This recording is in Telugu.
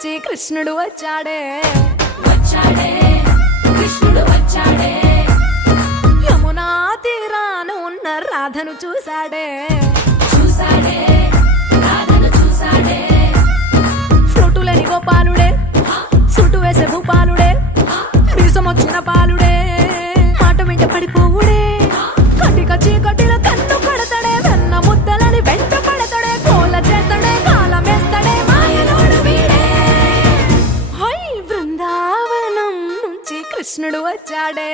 నుంచి కృష్ణుడు వచ్చాడే వచ్చాడే కృష్ణుడు వచ్చాడే యమునా తీరాన ఉన్న రాధను చూశాడే చూసాడే రాధను చూసాడే ఫ్రూటులని గోపాలుడే సుటు వేసే భూపాలుడే మీసమొచ్చిన పాలుడే మాట వెంట పడిపోవుడే కటిక చీకటిలో కన్ను కడతాడే వెన్న ముద్దలని వెంట పడతాడే కోల చేస్తాడే కాలమేస్తాడే మాయలోడు వీడే హై బృందావనం నుంచి కృష్ణుడు వచ్చాడే